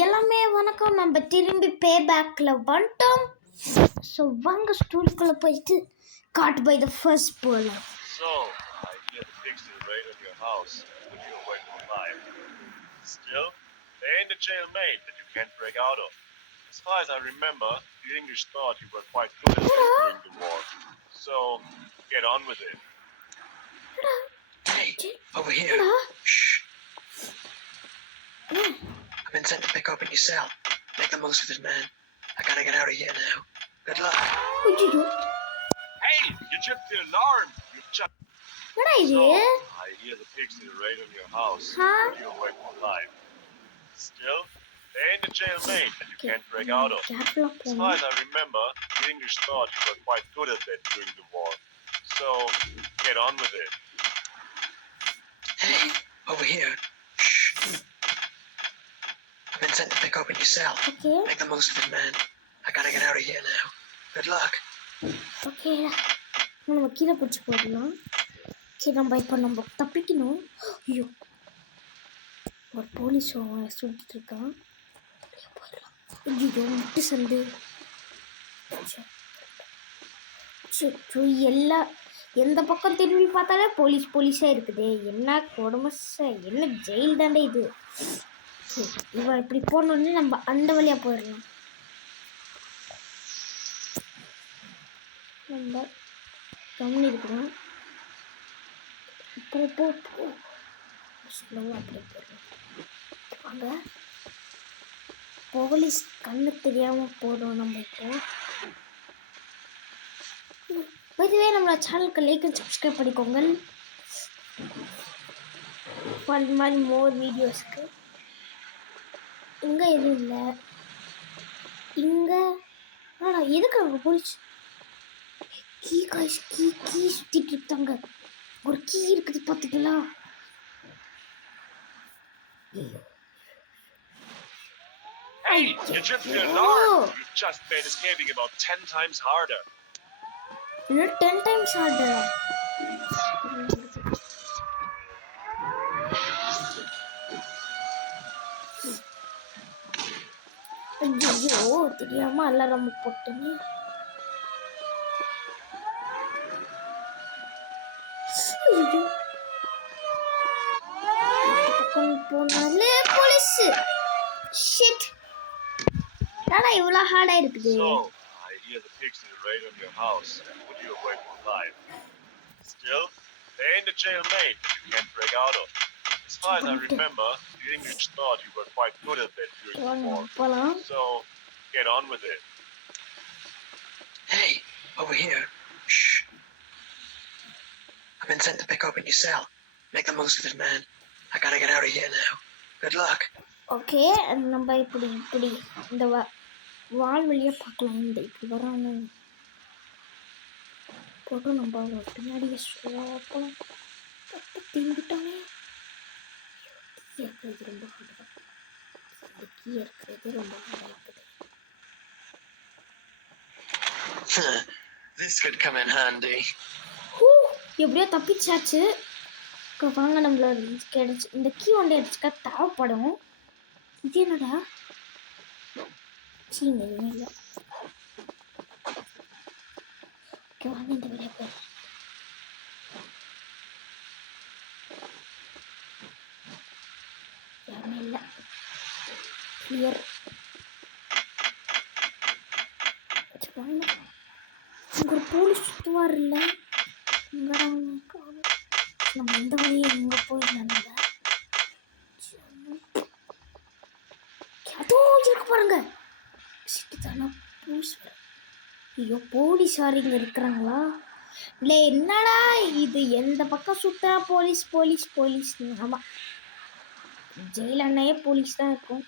எல்லாமே வணக்கம். நம்ம திரும்பி பே பேக்கில் வந்துட்டோம். ஸோ வாங்க ஸ்டூலுக்குள்ளே போயிட்டு காட் பை த ஃபர்ஸ்ட் போகலாம். So, I hear the pigs did a raid on your house, but you're away from alive. Still, there ain't a jailmate that you can't break out of. As far as I remember, the English thought you were quite good at it during the war. So, get on with it. Hey, over here. Shh. I've been sent to pick open your cell. Make the most of it, man. I gotta get out of here now. Good luck. What'd you do? Hey, you tripped the alarm. You just. என்னடா இது? So, I hear the pigs did a raid on your house, but you're away from alive. Still, there ain't a jailmate that you can't break out of. As far as I remember, the English thought you were quite good at it during the war. So, get on with it. Hey, over here. Shh. I've been sent to pick open your cell. Okay. Make the most of it, man. I gotta get out of here now. Good luck. ஓகேடா, நம்ம கீழே பிடிச்சி போடலாம். சரி, நம்ம தப்பிக்கணும். ஐயோ, ஒரு police சுட்டிட்டு இருக்கான். ஐயோ, முட்டு சந்து. எந்த பக்கம் திரும்பி பார்த்தாலே போலீஸாக இருக்குது. என்ன கொடுமை, என்ன ஜெயில் தாண்டே இது. சரி, இவன் இப்படி போனோடனே நம்ம அந்த வழியாக போயிடலாம். நம்ம கம்மி இருக்கணும். போ ஸ்லோவாக அப்படியே போயிடலாம். வாங்க, போலீஸ் கண்ணு தெரியாமல் போதும். நம்ம இப்போ இதுவே நம்மளோட சேனலுக்கு லைக் அண்ட் சப்ஸ்கிரைப் பண்ணிக்கோங்க. அது மாதிரி மோர் வீடியோஸ்க்கு. இங்கே எதுவும் இல்லை. இங்கே எதுக்கு அங்கே போலீஸ் கீ சுற்றிட்டு இருக்காங்க. ஒரு கீ இருக்குது பார்த்துங்களா? Hey, you tripped the alarm. You just made escaping about 10 times harder. இன்னும் 10 times harder. ஐயோ, தெரியாம அலாரம் போட்டேன்னு. போனாலே போலீஸ். ஷிட், என்னடா இவ்வளோ ஹார்டா இருக்குது. So, I hear the pigs did a raid on your house, but you're away from alive. Still, there ain't a jailmate that you can't break out of. As far as I remember, the English thought you were quite good at it during the war. So, get on with it. Hey, over here. Shh. I've been sent to pick open your cell. Make the most of it, man. I gotta get out of here now. Good luck. Okay, நம்ம இப்படி இந்த வால் வழியாக பார்க்கலாம். இந்த இப்படி வராங்க போட்டு நம்ம பின்னாடியே போகலாம். தீங்கிட்டானே. கீ இருக்கிறது ரொம்ப ஹார்டாக இருக்குது. இந்த கீ இருக்கிறது ரொம்ப ஹார்டாக இருக்குது. This could come in handy. எப்படியோ தப்பிச்சாச்சு. வாங்க, நம்மளோட கிடைச்சி இந்த கீ ஒன்று அடிச்சுக்கா தேவைப்படும். இது என்னடா சீங்க இல்லை. ஓகே, வாங்க இந்த வழியா போய். யாருமே இல்லை. கிளியர். வாங்க, இங்கே ஒரு போலீஸ் சுற்றுவார் இல்லை. நம்ம இந்த வழியை இங்கே போயிடலாம். அதோ இருக்கு பாருங்க. சிட்டுதானா போலீஸ்? ஐயோ, போலீஸார் இங்கே இருக்கிறாங்களா? இல்லை, என்னடா இது? எந்த பக்கம் சுத்தா போலீஸ். ஆமாம், ஜெயில் அண்ணையே போலீஸ் தான் இருக்கும்.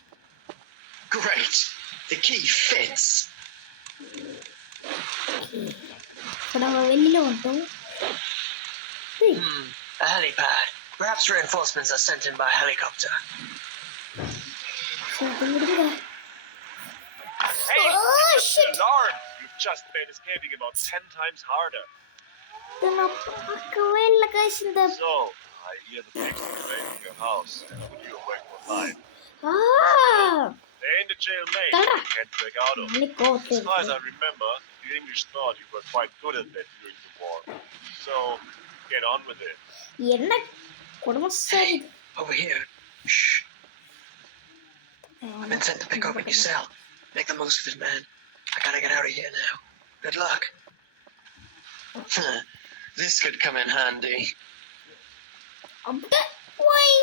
Great. The key fits. இப்போ நம்ம வெளியில் வந்துட்டோம். A helipad. Perhaps reinforcements are sent in by helicopter. Hey, you tripped the alarm. You've just made escaping about 10 times harder. So, I hear the pigs did a raid on your house, but you're away from alive. jailmate Tara. that you can't break out of. நானே கோவத்துல As far as I இருக்கேன். remember, the English thought you were quite good at that during the war. So, get on with it. என்ன கொடுமை சரி Over here. Shh. I've been sent to pick open your cell. Make the most of it, man. I gotta get out of here now. Good luck. This could come in handy. அப்படியே போய்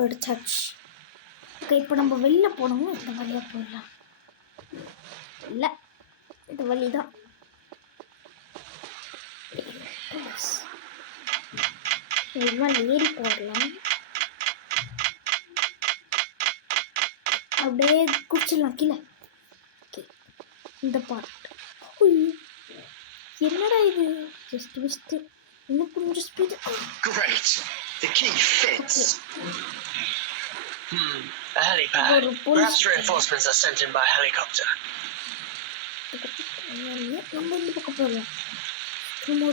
ஒரு touch. Okay இப்போ நம்ம வெளில போனோம். இந்த வழியாக போயிடலாம். இல்லை இந்த வழி தான். இது மாதிரி ஏறி போடலாம். அப்படியே குடிச்சிடலாம் கீழே. ஓகே இந்த பார்ட். என்னடா இது ஜஸ்ட் மிஸ்ட். இன்னும் கொஞ்சம் speed. Great. The key fits. A helipad. Perhaps reinforcements are sent in by helicopter. நம்ம இந்த பக்கம் போகலாம். திரும்ப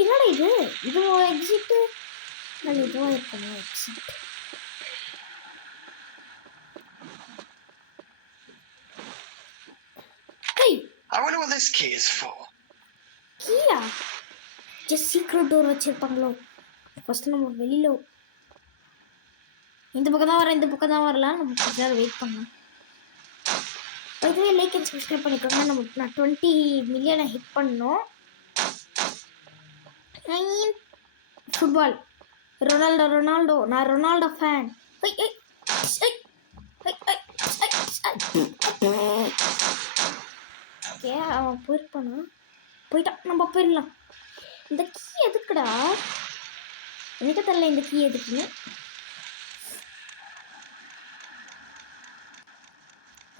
என்னடா இது இது எக்ஸிட்டு. நான் இதுவாக இருக்கணும் exit. I wonder what this key is for. கீயா ஜஸ்ட் சீக்ரெட் டோர் வச்சுருப்பாங்களோ. ஃபஸ்ட்டு நம்ம வெளியில் இந்த பக்கம் தான் வரேன், இந்த பக்கம் தான் வரலாம். நம்ம கொஞ்ச நேரம் வெயிட் பண்ணலாம். இதுவே லைக் அண்ட் சப்ஸ்கிரைப் பண்ணிக்கோங்க. நான் 20 மில்லியனை ஹிட் பண்ணோம். Football Ronaldo. நான் ரொனால்டோ ஃபேன். ஓகே அவன் போயிருப்பானா? போயிட்டான். நம்ம போயிடலாம். இந்த கீ எதுக்குடா? எனக்கு தெரியல இந்த கீ எதுக்குன்னு.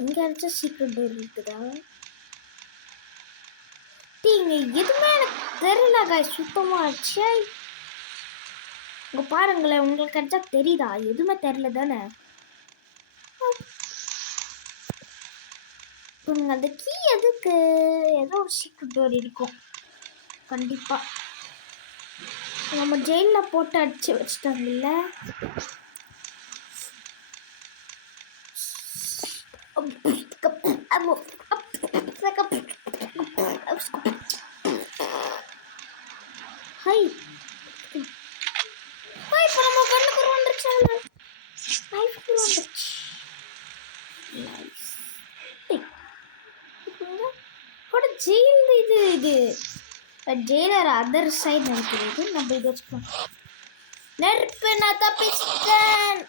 இங்கே அடிச்சா சீக்கிரம் டோர் இருக்குதா? இங்க எதுவுமே எனக்கு தெரியல காய் சுத்தமா. ஆச்சு இங்க பாருங்களேன், உங்களுக்கு அடிச்சா தெரியுதா? எதுவுமே தெரியல தானே. அந்த கீ எதுக்கு? ஏதோ ஒரு சீக்கிரம் டோர் இருக்கும் கண்டிப்பா. நம்ம ஜெயிலில் போட்டு அடிச்சு வச்சுட்டாங்கல்ல. ஹை இப்போ நம்ம கண்ணுக்கு வந்துருச்சு. லைஃப்க்கு வந்துருச்சு. ஜெயில் இது ஜெயிலர் அதர் சைடு நினைக்கிறது. நம்ம இதை வச்சுக்கலாம். நெருப்பு நான் தப்பிச்சிட்டேன்.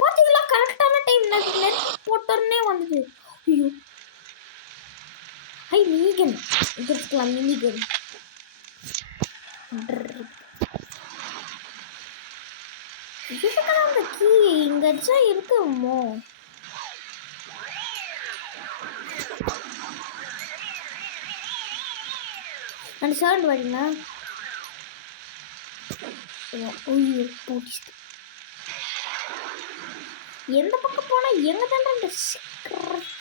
பார்த்தீங்களா கரெக்டான டைம் நெருப்பு போட்டோன்னே வந்தது. ஐயோ ஐ மினிகன் இது எடுத்துக்கலாம். மினிகன் இதுக்கெல்லாம் அந்த கீ இங்கச்சா இருக்குமோ? அந்த சவுண்ட் வரீங்களா? போட்டிச்சு. எந்த பக்கம் போனா எங்க தானே அந்த சீக்ரெட்.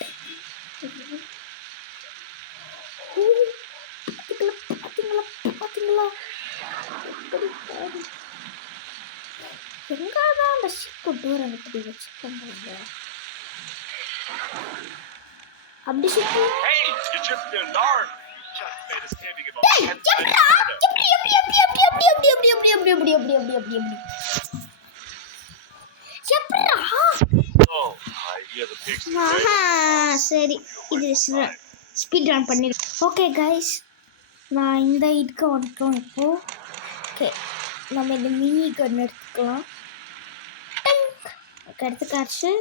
பாத்தீங்களா எங்கதான் அந்த சீக்ரெட் டோர் அப்படி வச்சுக்கோங்க. அப்படி சுத்தி சரி இது ஸ்பீட் ரன் பண்ணிடுறேன். ஓகே கைஸ் நான் இந்த இதுக்கு வந்துட்டோம். இப்போ ஓகே நம்ம இந்த மினி கன் எடுத்துக்கலாம். எடுத்துக்காச்சு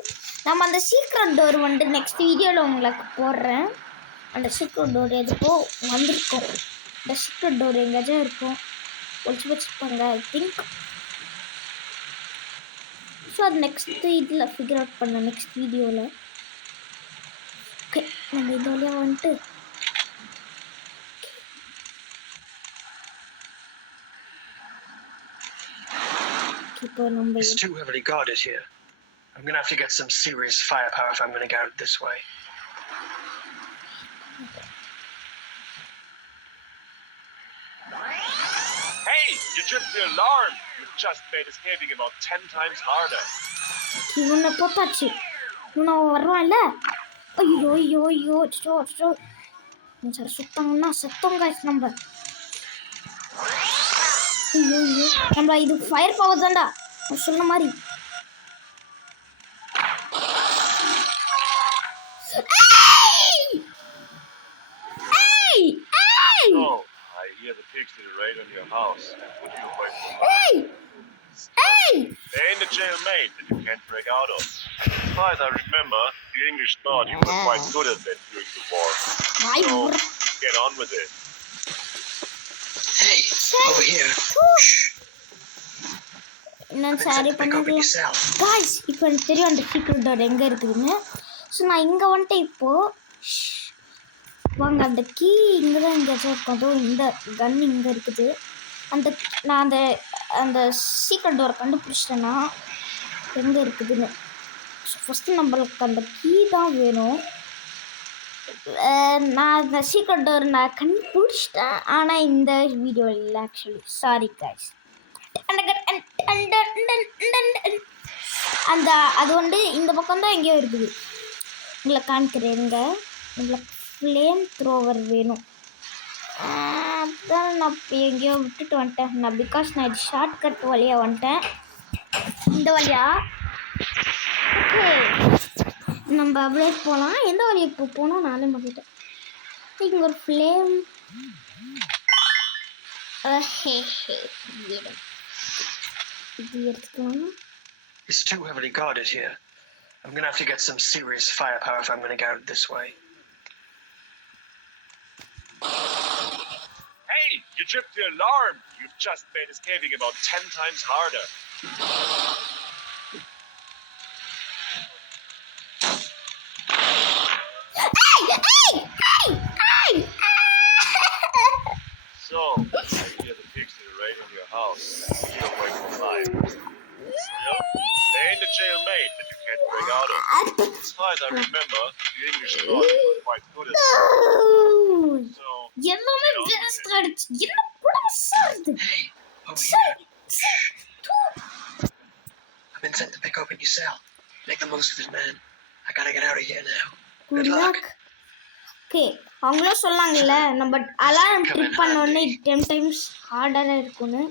நம்ம அந்த சீக்ரெட் டோர் வந்துட்டு நெக்ஸ்ட் வீடியோவில் உங்களுக்கு போடுறேன். அந்த சீக்ரெட் டோர் எதுக்கோ வந்திருக்கும். இந்த சீக்ரெட் டோர் எங்கேயாச்சும் இருக்கும், ஒழிச்சு வச்சுருப்பாங்க ஐ திங்க். ஸோ அது நெக்ஸ்ட் இதில் ஃபிகர் அவுட் பண்ண நெக்ஸ்ட் வீடியோவில். ஓகே நம்ம இது வழியாக வந்துட்டு இப்போ நம்ம It's too heavily guarded here. I'm gonna have to get some serious firepower if I'm gonna get out this way. Hey, you tripped the alarm. You just made escaping about 10 times harder. இவனை போட்டாச்சு. இன்னும் வருவான்ல. ஐயோ ஐயோ ஐயோ அச்சோ அச்சோ. Sir சுத்தாங்கன்னா செத்தோம் guys நம்ம. ஐயோ ஐயோ நம்ம இது ஃபயர் பவர் தான்டா நான் சொன்ன மாதிரி. So, I hear the pigs did a raid on your house and put you away from life. They're in the jail mate that you can't break out of. As far as I remember, the English thought you were quite good at that during the war. So, get on with it. Hey, over here. நான் Been sorry sent to pick open பண்ணது your cell. guys. இப்போ எனக்கு தெரியும் அந்த secret door எங்கே இருக்குதுன்னு. So நான் இங்கே வந்துட்டு இப்போது வாங்க அந்த கீ இங்கே தான் எங்கேயாச்சும் இருக்கும். அதுவும் இந்த கன் இங்கே இருக்குது. நான் அந்த சீக்ரெட் டோரை கண்டுபிடிச்சிட்டேன்னா எங்கே இருக்குதுன்னு. ஸோ ஃபஸ்ட்டு நம்மளுக்கு அந்த கீ தான் வேணும். நான் அந்த சீக்ரெட் டோர் நான் கண்டுபிடிச்சிட்டேன். ஆனால் இந்த வீடியோ இல்லை ஆக்சுவலி. Sorry guys. அந்த அது வந்து இந்த பக்கம் தான் எங்கேயோ இருக்குது. உங்களை காமிக்கிறேங்க. உங்களுக்கு ஃப்ளேம் த்ரோவர் வேணும். அதான் நான் எங்கேயோ விட்டுட்டு வந்துட்டேன் நான். பிகாஸ் நான் இது ஷார்ட்கட் வழியாக வந்துட்டேன். இந்த வழியா ஓகே நம்ம அப்படியே போகலாம். எந்த வழியை இப்போ போனோம் நானே மாட்டிட்டேன். இங்கே ஒரு ஃப்ளேம் இது எடுத்துக்கலாம். It's too heavily guarded here. I'm gonna have to get some serious firepower if I'm gonna get out this way. Hey, you tripped the alarm. You've just made escaping about 10 times harder. So, I hear the pigs did a raid on your house and put you away from life. Still, they're in the jail mate that you can't break out of. As far as I remember, the English thought you were quite good at it. So, எல்லாமே waste ஆயிடுச்சு. என்ன புடசா இருக்கு. Hey, over here. I've been sent to pick open your cell. Make the most of it, man. I gotta get out of here now. Good luck. Okay அவங்களும் சொல்லாங்கல்ல நம்ம alarm trip பண்ணோடனே 10 times ஹார்டராக இருக்கும்னு.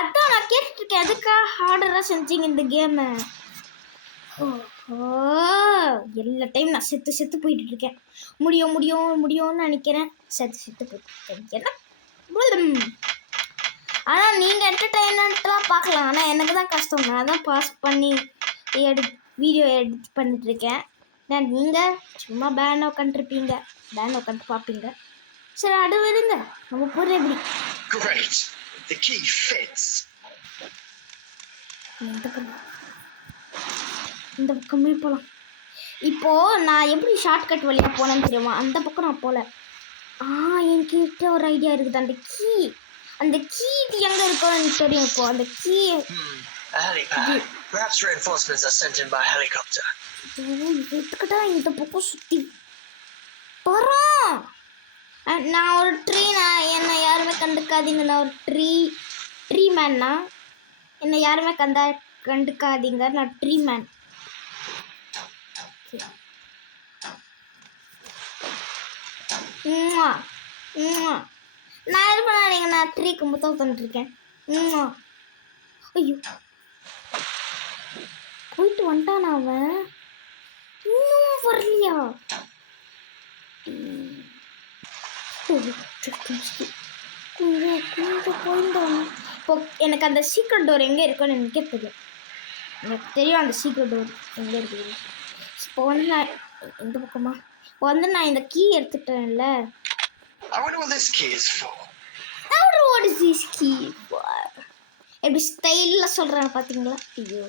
அதான் நான் கேட்டுருக்கேன் எதுக்காக ஹார்டராக செஞ்சீங்க இந்த கேமை. எல்லா டைம் நான் செத்து போயிட்டு இருக்கேன். முடியும்னு நினைக்கிறேன். செத்து போயிட்டு என்ன. ஆனால் நீங்கள் என்டர்டெயின்மெண்ட்டாக பார்க்கலாம். ஆனால் எனக்கு தான் கஷ்டம். நான் தான் பாஸ் பண்ணி வீடியோ எடிட் பண்ணிட்டுருக்கேன். நீங்கள் சும்மா பேனை உட்காந்துருப்பீங்க. பேனை உட்காந்து பார்ப்பீங்க. சரி அது விடுங்க. நம்ம போகிற எப்படி Great. The key fits. இந்த பக்கமே போகலாம். இப்போது நான் எப்படி ஷார்ட்கட் வழியாக போனேன்னு தெரியுமா? அந்த பக்கம் நான் போகல. என்கிட்ட ஒரு ஐடியா இருக்குது. அந்த கீ இது எங்கே இருக்கும்னு எனக்கு தெரியும். இப்போ அந்த key A helipad. Perhaps reinforcements are sent in by helicopter. எடுத்துக்கிட்டா இந்த பக்கம் சுற்றி போகிறோம். நான் ஒரு என்னை யாருமே கண்டுக்காதீங்க. நான் ஒரு ட்ரீ மேன்னா என்னை யாருமே கண்டுக்காதீங்க. நான் ட்ரீ மேன். நான் இது பண்ணாதீங்க. நான் ட்ரீக்கு முத்தம் தந்துட்டுருக்கேன். ஐயோ போயிட்டு வந்துட்டான் அவன். இன்னும் வரலையா? கொஞ்சம் போயிருந்தோம். இப்போ எனக்கு அந்த சீக்ரெட் டோர் எங்கே இருக்குன்னு எனக்கே தெரியும். எனக்கு தெரியும் அந்த சீக்ரெட் டோர் எங்கே இருக்குது. இப்போ வந்து நான் இந்த பக்கமா இப்போ வந்து நான் இந்த key எடுத்துட்டேன்ல. I wonder what this key is for. I wonder what is this key for. எப்படி ஸ்டைலில் சொல்கிறேன் பார்த்தீங்களா? ஐயோ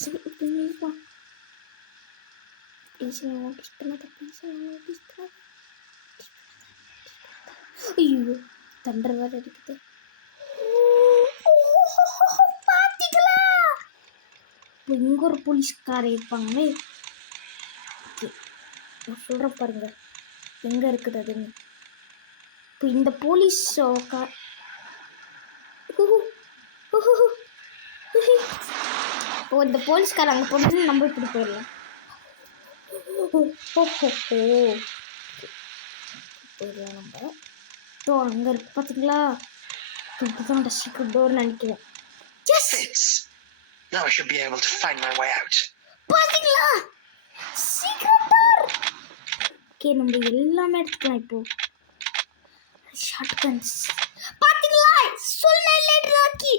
சரி இப்போ ஐயோ தண்டர் வேறு இருக்குது. பார்த்தீங்களா? இப்போ இங்கே ஒரு போலீஸ்காரர் இருப்பாங்களே. நான் சொல்கிறேன் பாருங்க எங்கே இருக்குது அதுன்னு. இப்போ இந்த போலீஸ் இப்போ இந்த போலீஸ்கார அங்கே போனது நம்ம இப்படி போயிடலாம். போயிடலாம் நம்ம. ஸோ அங்கே இருக்கு பார்த்தீங்களா, இதுதான் சீக்கிரம் டோர்னு நினைக்கிறேன். Fits. Now I should be able to find my way out. பார்த்தீங்களா சீக்கிரம் டோர். ஓகே நம்ம எல்லாமே எடுத்துக்கலாம். இப்போ ஷாட்கன்ஸ் பார்த்தீங்களா, சொன்னேன் ராக்கி,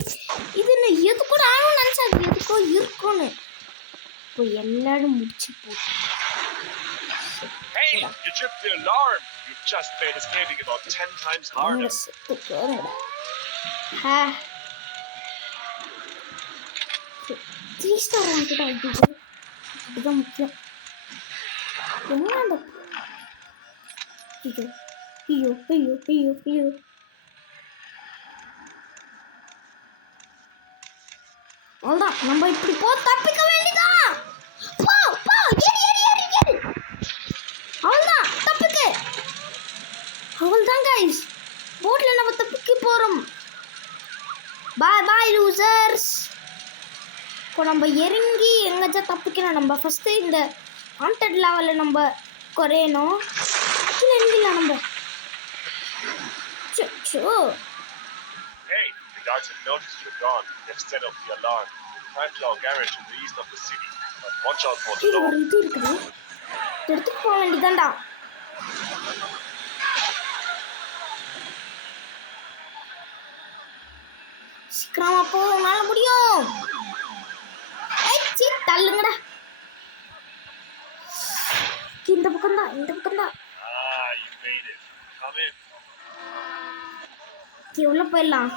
இது நான் எதுக்கோ நானும் நினச்சேன் அது எதுக்கோ இருக்கும்னு. இப்போ எல்லாரும் முடிச்சு போட்டு. Hey, you tripped the alarm. You've just made escaping about 10 times harder. செத்து போறடா. 3 ஸ்டார் வாங்கிட்டா இதுதான் முக்கியம். என்ன அந்த ஐயோ ஐயோ ஐயோ ஐயோ ஐயோ அவ்வளோதான், நம்ம இப்படி தப்பிக்க வேண்டியதான். போ போ ஏறி ஏறி ஏறி ஏறி அவ்வளோதான் தப்பிக்கு. அவ்வளோதான் கைஸ், போட்டில் நம்ம தப்பிக்க போகிறோம். பாய் பாய் லூசர்ஸ். இப்போ நம்ம இறங்கி எங்கேயாச்சும் தப்பிக்கணும். நம்ம ஃபஸ்ட்டு இந்த ஹாண்டட் லெவலில் நம்ம குறையணும். கீழே இறங்கிடலாம் நம்ம. Hey, the guards have noticed you're gone. They've set up the alarm. Climb to our garage in the east of the city. But watch out for the இது door. ஒரு இது இருக்குது, எடுத்துட்டு போக வேண்டியதான்டா. சீக்கிரமா போ, உன்னால முடியும். தள்ளுங்கடா. இந்த பக்கம் தான், இந்த பக்கம் தான். Ah, you made it. Come in. உள்ள போயிடலாம்.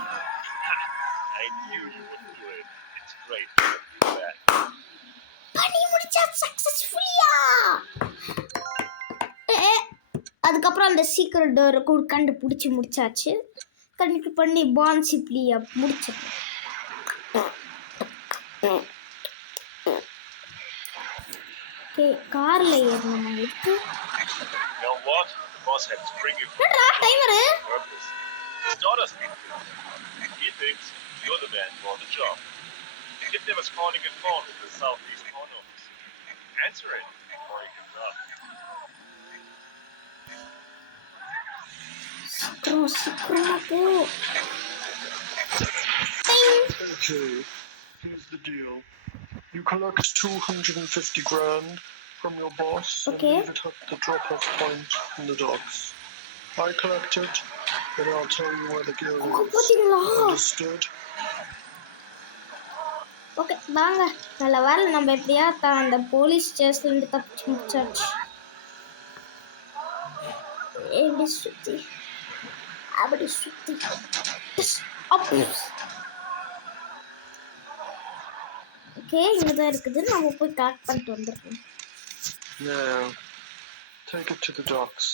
I knew you would do it. It's great to do that. பண்ணி முடிச்சா சக்சஸ்ஃபுல்லா. அதுக்கப்புறம் அந்த சீக்ரெட் டோரை கண்டுபிடிச்சி முடிச்சாச்சு. கண்டிப்பா பண்ணி பான் சிப்லியா முடிச்சோம். ஓகே கார்ல ஏறணும் எடுத்து. You know what? The boss had to bring you என்னடா timer? purpose. His daughter's been killed. He thinks you're the man for the job. The kidnapper's calling your phone in the southeast corner of the city. Answer it before he can run. சீக்கிரமா போ. Okay, here's the deal. You collect 250 grand from your boss Okay. and leave it at the drop-off point in the docks. I collect it, and I'll tell you where the girl is. பார்த்தீங்களா? Understood? Okay வாங்க. நல்ல வேலை நம்ம எப்படியா அந்த police ஸ்டேஷன்லேருந்து தப்பிச்சு முடிச்சாச்சு. எப்படி சுற்றி அப்படி சுற்றி ஓகே இங்கே தான் இருக்குது. நம்ம போய் கலெக்ட் பண்ணிட்டு வந்துருக்கோம். Now, take it to the docks.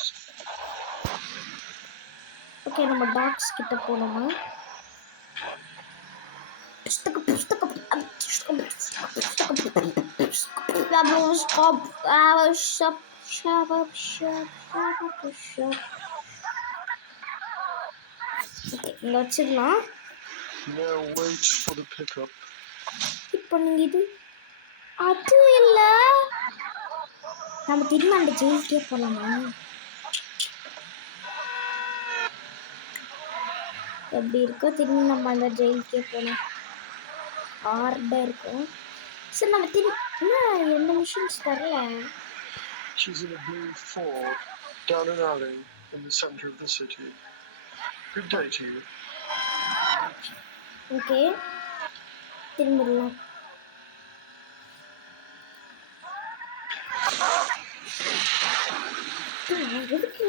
Okay நம்ம டாக்ஸ் கிட்ட போனோமா. இங்க வச்சிடலாம். Now wait for the pickup. இப்போ நீங்க இது அது இல்ல, நம்ம திரும்ப அந்த ஜெயிலுக்கே போலாமா? எப்படி இருக்கோ திரும்பி நம்ம அந்த ஜெயிலுக்கே போகலாம். ஹார்டாக இருக்கும். சரி நம்ம திரும்ப எந்த மிஷின்ஸ் தரல. She's in a blue Ford down an alley in the center of the city. Good day to you. Okay திரும்பிடலாம். எதுக்கு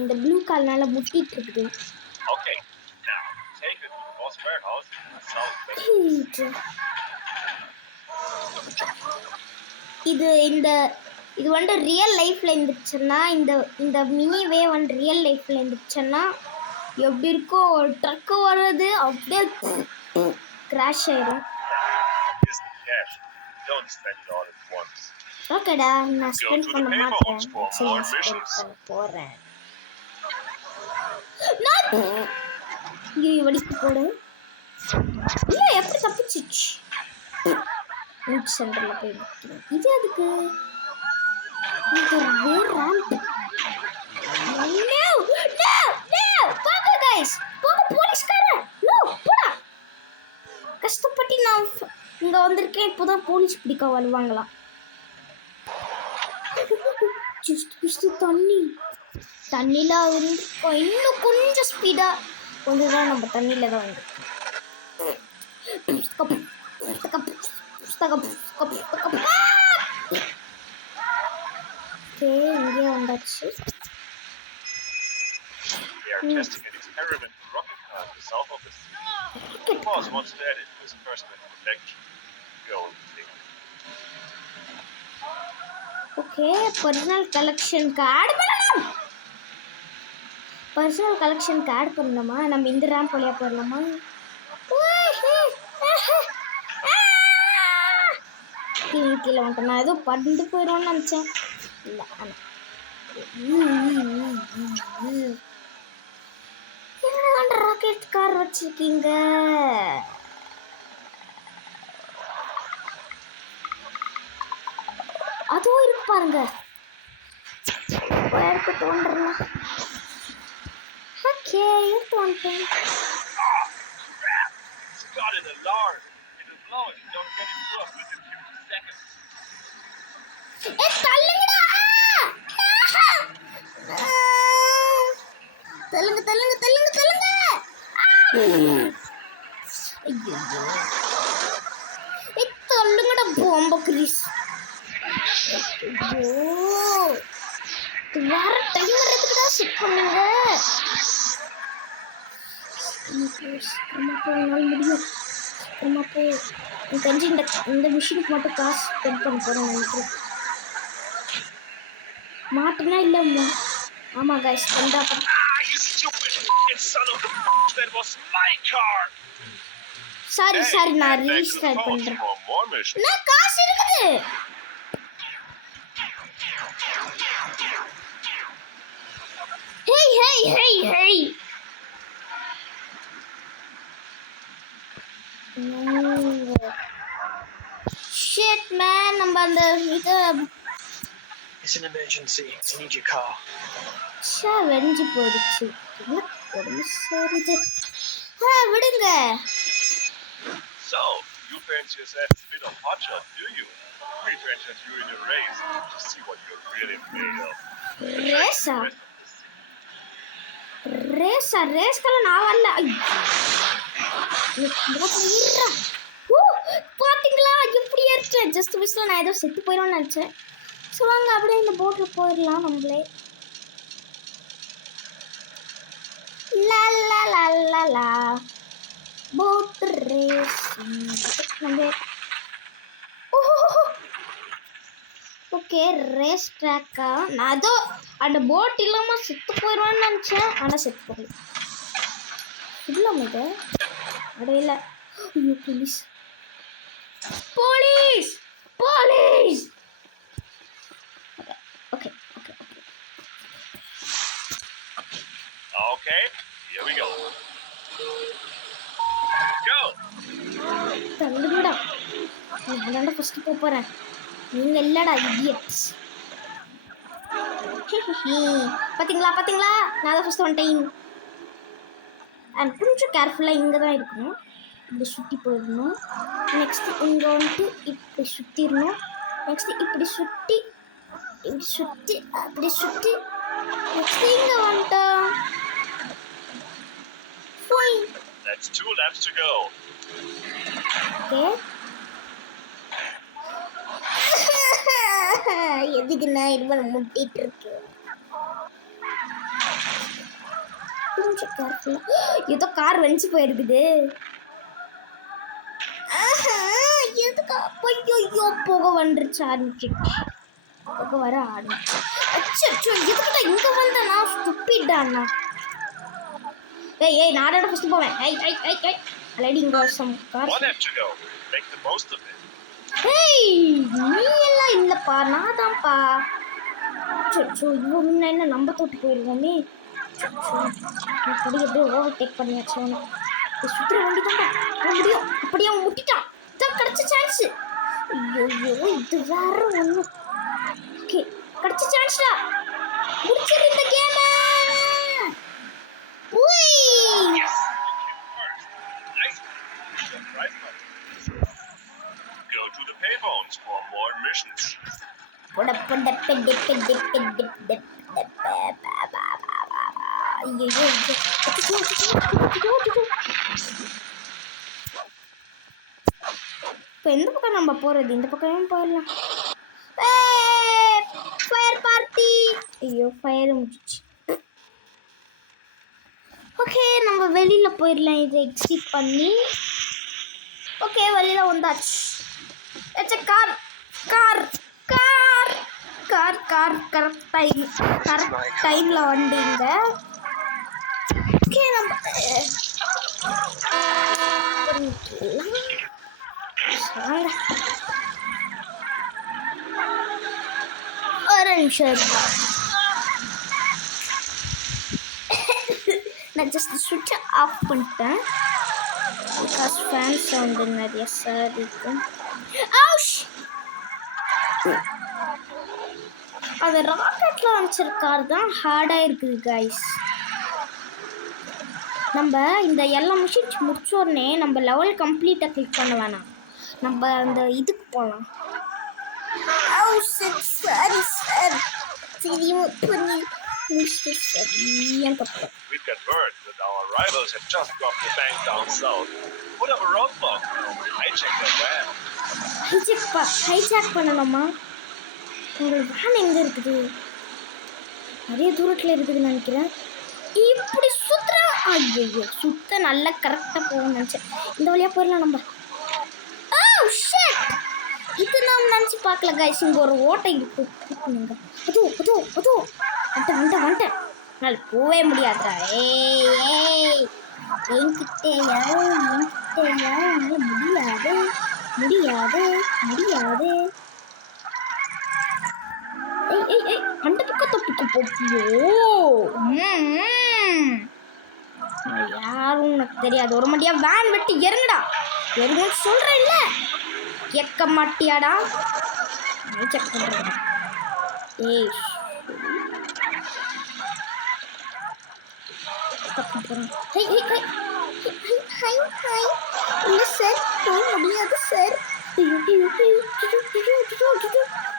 இந்த ப்ளூ கால்னால முட்டிட்டு இருக்குது. Okay, now take it to the boss warehouse in the southwest. இது வந்து real லைஃப்ல இருந்துச்சுன்னா, இந்த மினிவே வந்து ரியல் லைஃப்ல இருந்துச்சுன்னா எப்படி இருக்கும், ஒரு ட்ரக்கு வருது அப்படியே கிராஷ் ஆயிடும். Here's the cash. Don't spend it all at once. ஓகேடா நான் ஸ்பெண்ட் பண்ண மாட்டேன். சரி more நான் ஸ்பெண்ட் missions. பண்ண போறேன். ஐயோ வடிக்கு போடு. இல்லை எப்படி தப்பிச்சிச்சு? ரூட் சென்டரில் போய் நிற்கிறேன். இது அதுக்கு இது வேற ராம்ப். போங்க கைஸ், போங்க போலீஸ்காரன். நோ போடா. கஷ்டப்பட்டு நான் இங்கே வந்திருக்கேன். இப்போதான் போலீஸ் பிடிக்க வருவாங்களாம். ஜஸ்ட் தண்ணியில் வந்து இன்னும் கொஞ்சம் ஸ்பீடாக கொஞ்சம் தான் நம்ம தண்ணியில் தான் வந்து இங்கே வந்தாச்சு. They are testing an experimental rocket car in the south of the city. The boss wants to add it to his personal collection. Go think. Okay, personal கலெக்ஷனுக்கு ஆட் பண்ணணும். பர்சனல் கலெக்ஷனுக்கு ஆட் பண்ணணுமா? நம்ம இந்த ரேம்ப் வழியாக போடலாமா? கீழே வந்துட்டேன். நான் ஏதோ பறந்து போயிடும்னு நினச்சேன். இல்லை ஆனால் என்ன ராக்கெட் கார் வச்சிருக்கீங்க? அதுவும் இருக்கு பாருங்க. எடுத்துட்டு வந்துடலாம். ஓகே, எடுத்து வந்துட்டேன். It's got an alarm. It'll blow if you don't get it to us within 50 seconds. தள்ளுங்கடா. தள்ளுங்க தள்ளுங்க தள்ளுங்க தள்ளுங்க. ஐயோ, தள்ளுங்கடா பாம்பு கிரிஸ். வேற டைமர் எதுக்குடா செட் பண்ணுங்க? முடியும். எனக்கு தெரிஞ்சு இந்த மிஷினுக்கு மட்டும் காசு ஸ்பெண்ட் பண்ண போகிறேன் நினைக்கிறேன். மாட்டுனா இல்லைம்மா. ஆமாம் கைஸ், வந்தா You stupid son of a... That was my car. Sorry நான் Hey, restart back to the பண்ணுறேன். phone for more missions. நான் காசு இருக்குது. ஹேய் ஷிட் மேன், நம்ம அந்த இது It's an emergency. I need your car. வெறிஞ்சு போயிடுச்சு. உடம்பு சரிது. விடுங்க. So, you fancy yourself a bit of hotshot, do you? We ventured you in a race to see what you're really made of. ரேஸா? ரேஸ்க்கெல்லாம் நான் வரல. பார்த்தீங்களா எப்படி ஏறிட்டேன்? ஜஸ்ட் மிஸ்ல நான் ஏதோ செத்து போயிடும்னு நினச்சேன். ஸோ வாங்க அப்படியே இந்த போட்டில் போயிடலாம் நம்மளே. லா போட் ரேஸ் நம்ம. ஓகே, ரேஸ் ட்ராக்கா? நான் அதோ அந்த போட் இல்லாமல் செத்து போயிடுவான்னு நினச்சேன். ஆனால் செத்து போகல. இல்லாம இது அடையில. ஐயோ, police police police. Okay okay okay. Okay, here we go. Go! தள்ளுங்கடா. நான் தான் ஃபஸ்ட்டு போகிறேன். நீங்கள் இல்லைடா இடியட்ஸ். பார்த்தீங்களா நான் தான் ஃபஸ்ட்டு வந்துட்டேன். அண்ட் கொஞ்சம் கேர்ஃபுல்லாக இங்கே தான் இருக்கணும். இப்படி சுற்றி போயிடணும். நெக்ஸ்ட்டு இங்கே வந்துட்டு இப்படி சுற்றிடணும். நெக்ஸ்ட்டு இப்படி சுற்றி அப்படி சுற்றி நெக்ஸ்ட்டு இங்கே வந்துட்டோம். That's 2 laps to go. Okay. எதுக்கு நான் இது முட்டிட்டு இருக்கேன்? கொஞ்சம் கேர்ஃபுல்லா. ஏதோ கார் வெடிச்சு போயிருக்குது. எதுக்கு? ஐயோ, புகை வந்துருச்சு. ஆரம்பிச்சிருச்சு. புகை வர ஆரம்பிச்சு. அச்சோ, எதுக்கிட்ட இங்கே வந்த நான் ஸ்டூபிட்டாண்ணா. ஏய் நானோட ஃபஸ்ட்டு போவேன். ஆல்ரெடி இங்கே some car. 1 lap to go. Make the most of it. ஏய், நீ எல்லாம் இல்லைப்பா, நான் தான்ப்பா. அச்சோ, இவ்வளோ முன்ன என்ன நம்ம தொட்டு போயிடுவோமே. அப்படியே ஓவர்டேக் பண்ணியாச்சு. அவனை சுற்றுற வண்டி தான்ப்பா. அவன் முடியும். அப்படியே அவன் முட்டிட்டான். தான் கிடச்ச சான்ஸு. ஐயோ இது வேற ஒண்ணு. ஓகே கடிச்சு சான்ஸ்டா முடிச்சிரு இந்த கேம். உய் Yes, you came first. Nice. The prize money. Go to the payphones for more missions. பொட பொட பெடி பெடி பெடி பெடி. ஐயோ இப்போ எந்த பக்கம் நம்ம போறது? இந்த பக்கமே போயிடலாம். Fire party. ஐயோ ஃபயர் முடிச்சு. ஓகே நம்ம வெளியில போயிடலாம் இதை எக்ஸிட் பண்ணி. ஓகே வெளியில வந்தாச்சு. எச்ச car car car car car correct டைம்ல வந்தீங்க. ஓகே நம்ம ஒரு நிமிஷம் நான் ஜஸ்ட் சுவிட்சை ஆஃப் பண்ணிட்டேன். பிகாஸ் ஃபேன் சவுண்டு நிறைய சார் இருக்கும். அது ராக்கெட்ல அமைச்சிருக்காரு தான் ஹார்டாக இருக்குது கைஸ். நம்ம இந்த எல்லா மிஷின்ஸ் முடிச்ச உடனே நம்ம லெவல் கம்ப்ளீட்டாக கிளிக் பண்ண வேணாம். நம்ம அந்த இதுக்கு போகலாம். சரி sir We get word that our rivals have just dropped the bank down south. Put up a roadblock. Hijack their van. Hijack பண்ணணுமா? உங்களுக்கு வேன் எங்கே இருக்குது? நிறைய தூரத்தில் இருக்குதுன்னு நினைக்கிறேன். இப்படி சுற்றுற ஐயோ சுத்த நல்லா கரெக்டாக போகணும்னு நினச்சேன். இந்த வழியாக போயிடலாம் நம்ம. இது நான் நினச்சி பார்க்கல கைஸ். இங்கே ஒரு ஓட்டை இருக்கு. வந்துட்டேன். என்னால் போவே முடியாதுடா. என்கிட்டயா என்னால் முடியாது. அந்த பக்கத்தை பிடிக்க போப்பியோ. யாரும் உனக்கு தெரியாது. ஒரு மடியா வேன் வெட்டி இறங்குடா. எருங்கன்னு சொல்றேன் இல்ல, கேட்க மாட்டியாடா? செக் பண்றேன். இல்ல சார் போக முடியாது sir.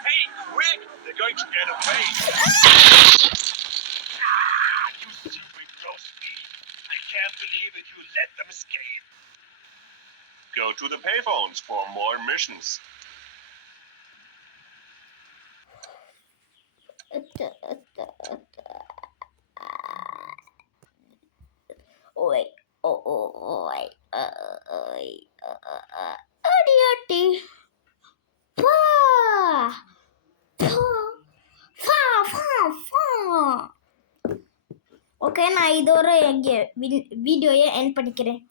Hey, quick! They're going to get away. You stupid roast beef. I can't believe it. You let them escape. Go to the payphones for more missions. Okay நான் இதோட வீடியோயை எண்ட் பண்ணிக்கிறேன்.